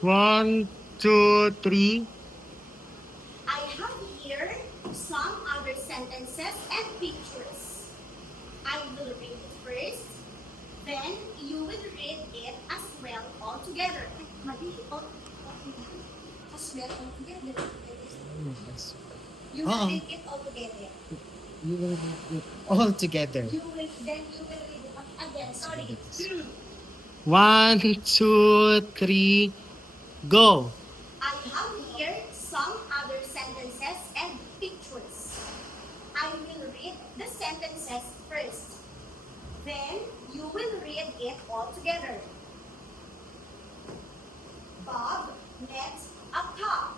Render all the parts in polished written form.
1, 2, 3. I have here some other sentences and pictures. I will read it first, then you will read it as well all together. Mali, all as well all together. You will read it all together. You will read it all together. You will read it again. Sorry. 1, 2, 3, go. I have here some other sentences and pictures. I will read the sentences first. Then you will read it all together. Bob met a cop.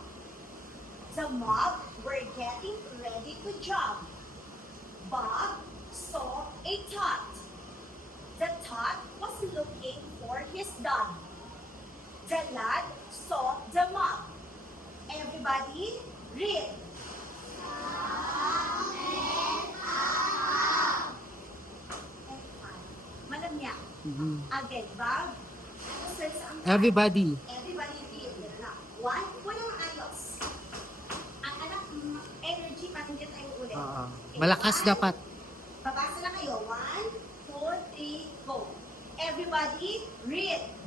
The mob were getting ready to jog. Bob saw a tot. The tot was looking for his dog. The lad saw the mob. Everybody read. Malam niya. Again, Bob. Everybody. Everybody read. One, walang ayos. Ang anak, energy, patingin tayo ulit. Okay, Malakas one. dapat. Babasa na kayo. 1, 2, 3, go. Everybody read.